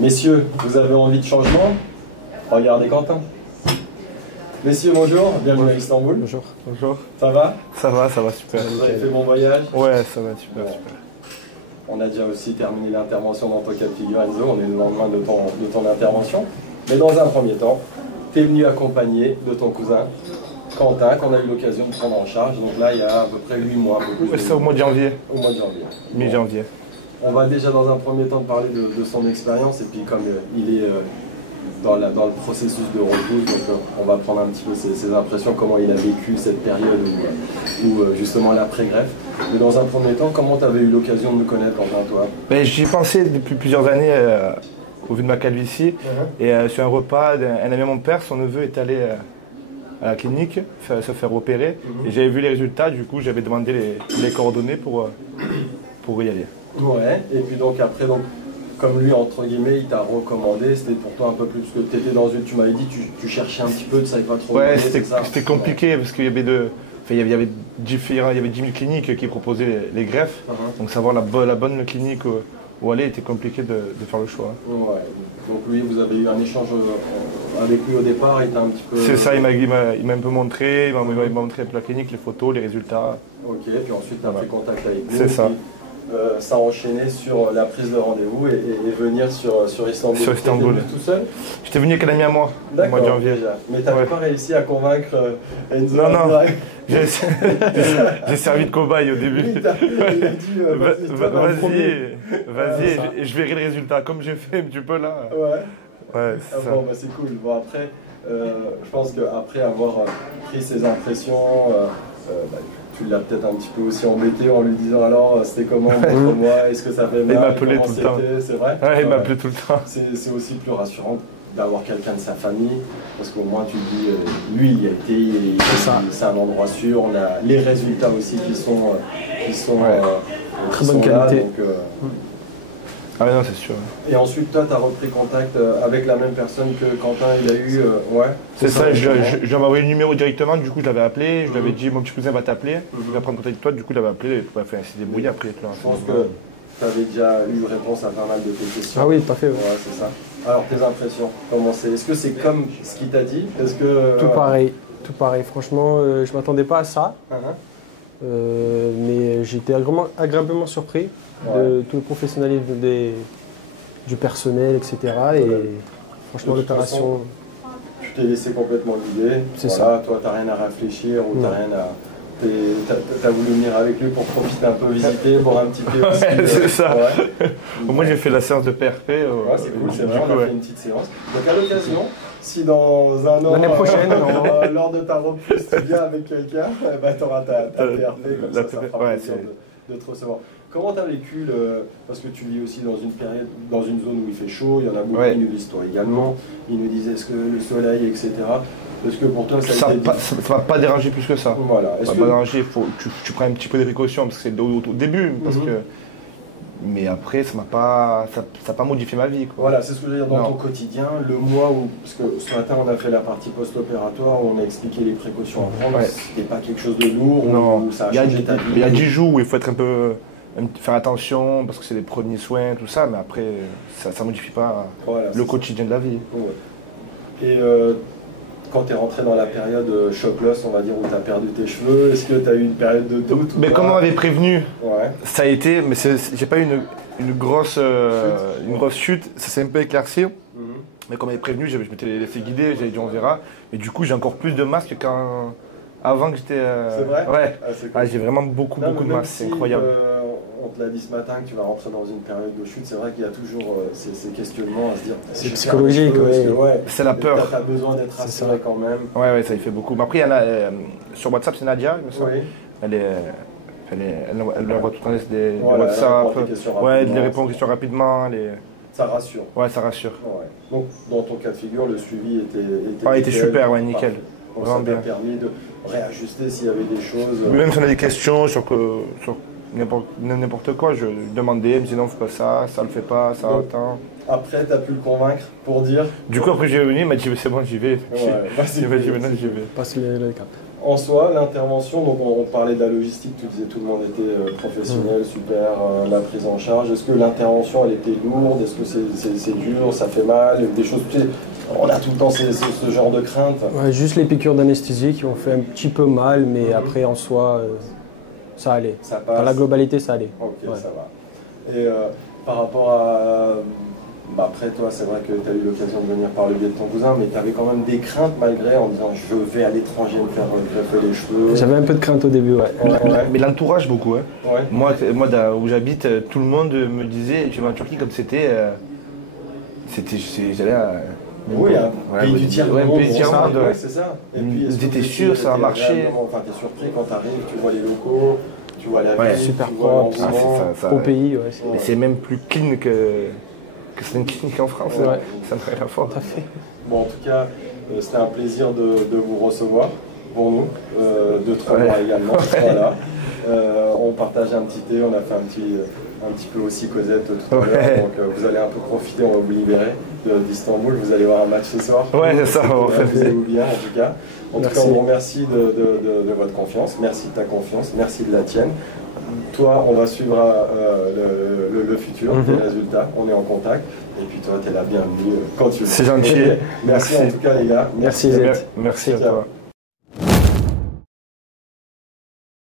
Messieurs, vous avez envie de changement? Regardez Quentin. Messieurs, bonjour, bienvenue à Istanbul. Bonjour. Bonjour. Ça va? Ça va, super. Vous avez fait bon voyage? Ouais, ça va, super, Ouais. super. On a déjà aussi terminé l'intervention dans ton cas de figure, Enzo, on est le lendemain de ton intervention. Mais dans un premier temps, tu es venu accompagné de ton cousin, Quentin, qu'on a eu l'occasion de prendre en charge. Donc là, il y a à peu près 8 mois. Un peu plus Ouais, c'est au mois de janvier. Au mois de janvier. Mi-janvier. On va déjà dans un premier temps parler de son expérience et puis comme il est dans le processus de repousse, donc on va prendre un petit peu ses impressions, comment il a vécu cette période où justement l'après-greffe. Mais dans un premier temps, comment tu avais eu l'occasion de nous connaître, Quentin, toi? Ben, j'y pensais depuis plusieurs années au vu de ma calvitie. Et sur un repas, un ami à mon père, son neveu est allé à la clinique se faire opérer. Et j'avais vu les résultats, du coup j'avais demandé les coordonnées pour y aller. Ouais, et puis donc après, comme lui, entre guillemets, il t'a recommandé, c'était pour toi un peu plus, parce que tu étais dans une, tu m'avais dit, tu cherchais un petit peu, tu savais pas trop. Ouais, c'est ça? c'était compliqué parce qu'il y avait il y avait 10 000 cliniques qui proposaient les greffes. Donc savoir la bonne clinique où aller était compliqué de faire le choix. Ouais, donc lui, vous avez eu un échange avec lui au départ, il t'a un petit peu... C'est ça, il m'a un peu montré, il m'a montré un peu la clinique, les photos, les résultats. Ok, puis ensuite tu as pris contact avec lui. C'est ça. Ça a enchaîné sur la prise de rendez-vous et venir sur Istanbul. Sur Istanbul. Tu étais venu tout seul? J'étais venu avec un ami à moi, au mois de janvier. Déjà. Mais tu n'avais pas réussi à convaincre Enzo? Non, j'ai servi de cobaye au début. Il a dit, vas-y, je verrai le résultat, comme j'ai fait un petit peu là. Ouais, c'est ça. Bon, bah, c'est cool. Bon, après, je pense qu'après avoir pris ses impressions, tu l'as peut-être un petit peu aussi embêté en lui disant alors c'était comment pour moi, est-ce que ça fait mal? Il m'appelait tout le temps. C'est vrai? Ouais, il m'appelait tout le temps. C'est aussi plus rassurant d'avoir quelqu'un de sa famille, parce qu'au moins tu te dis, lui il y a été, c'est un endroit sûr, on a les résultats aussi qui sont très bonne qualité. Donc, ah non, c'est sûr. Et ensuite, toi, tu as repris contact avec la même personne que Quentin, il a eu. Ouais. C'est ça, je lui avais envoyé le numéro directement, du coup je l'avais appelé, je lui avais dit mon petit cousin va t'appeler, il va prendre contact avec toi, du coup je l'avais appelé, il s'est débrouillé après. Je pense que tu avais déjà eu réponse à pas mal de tes questions. Ah oui, parfait. Ouais, c'est ça. Alors, tes impressions, comment c'est? Est-ce que c'est comme ce qu'il t'a dit? Tout pareil. Franchement, je ne m'attendais pas à ça. Mais j'étais agréablement surpris de tout le professionnalisme du personnel, etc. Et franchement, l'opération... Tu t'es laissé complètement guider. C'est ça. Toi, tu n'as rien à réfléchir ou tu n'as rien à... T'as voulu venir avec lui pour profiter un peu, visiter, voir un petit peu aussi. Ouais, c'est ça. Moi, j'ai fait la séance de PRP. Ouais, c'est cool, c'est vrai, on a fait une petite séance. Donc, à l'occasion, si dans un an, l'année prochaine, lors de ta repousse, tu viens avec quelqu'un, tu auras ta PRP, comme ça fera plaisir de te recevoir. Comment tu as vécu parce que tu vis aussi dans une période, dans une zone où il fait chaud, il y en a beaucoup qui nous disent toi également, ils nous disaient est-ce que le soleil, etc. Est-ce que pour toi ça ne va pas déranger plus que ça. Voilà. Ça va pas déranger, tu prends un petit peu des précautions parce que c'est au début, mais après ça n'a pas modifié ma vie. Quoi. Voilà, c'est ce que je veux dire dans ton quotidien, le mois où, parce que ce matin on a fait la partie post-opératoire où on a expliqué les précautions à prendre, c'était pas quelque chose de lourd, où ça a changé ta vie. Il y a 10 jours où il faut être faire attention parce que c'est les premiers soins, tout ça, mais après ça ne modifie pas le quotidien de la vie. Et quand tu es rentré dans la période shock loss, on va dire, où tu as perdu tes cheveux, est-ce que tu as eu une période de doute? Mais comme on m'avait prévenu, ça a été, mais j'ai pas eu une grosse chute, ça s'est un peu éclairci. Mais comme on m'avait prévenu, je m'étais laissé guider, j'avais dit on verra. Et du coup, j'ai encore plus de masques qu'avant que j'étais. C'est vrai? Ouais. Cool. J'ai vraiment beaucoup de masques, c'est incroyable. On te l'a dit ce matin que tu vas rentrer dans une période de chute, c'est vrai qu'il y a toujours ces questionnements à se dire. C'est psychologique, c'est la peur. Tu as besoin d'être rassuré quand même. Ouais, ça y fait beaucoup. Mais après, il y en a, sur WhatsApp, c'est Nadia, il me semble. Elle envoie tout le temps des WhatsApp. Elle répond aux questions rapidement. Ça rassure. Ouais, ça rassure. Donc, dans ton cas de figure, le suivi était super, nickel. Donc, ça t'a permis de réajuster s'il y avait des choses. Même si on a des questions sur n'importe quoi, je demandais, elle me disait non, fais pas ça, ça le fait pas, ça attend. Après, tu as pu le convaincre pour dire. Du coup, après, j'ai venu, il m'a dit c'est bon, j'y vais. Vas-y, maintenant, j'y vais. Passe le cap. En soi, l'intervention, donc on parlait de la logistique, tu disais tout le monde était professionnel, super, la prise en charge. Est-ce que l'intervention, elle était lourde? Est-ce que c'est dur, ça fait mal? Des choses, tu sais, on a tout le temps ce genre de crainte. Ouais, juste les piqûres d'anesthésie qui ont fait un petit peu mal, mais après en soi, ça allait. Ça passe. Dans la globalité, ça allait. Ok, ouais. ça va. Et par rapport à... après toi, c'est vrai que tu as eu l'occasion de venir par le biais de ton cousin, mais tu avais quand même des craintes malgré en disant je vais à l'étranger me faire greffer les cheveux. J'avais un peu de crainte au début, ouais. Mais l'entourage beaucoup. Hein. Ouais. Moi, où j'habite, tout le monde me disait tu vas en Turquie comme c'était. J'allais à. Oui, un pays du tiers-monde. Ouais, c'est ça. Et puis, t'es sûr, ça va marcher. Enfin, t'es surpris quand t'arrives, tu vois les locaux, tu vois la ville, super tu propre, vois au pays. Ouais, mais c'est même plus clean que c'est une clinique en France. Ouais. Ça me fait la force. Bon, en tout cas, c'était un plaisir de vous recevoir pour nous, de te revoir également. Voilà. On partage un petit thé, on a fait un petit peu aussi Cosette tout à l'heure, donc vous allez un peu profiter, on va vous libérer d'Istanbul, vous allez voir un match ce soir. Ouais, c'est ça, on fait Amusez-vous bien en tout cas. En tout cas, on vous remercie de votre confiance, merci de ta confiance, merci de la tienne. Toi, on va suivre le futur, tes résultats, on est en contact. Et puis toi, tu es la bienvenue quand tu veux. C'est gentil. Okay. Merci en tout cas les gars. Merci. Merci à toi.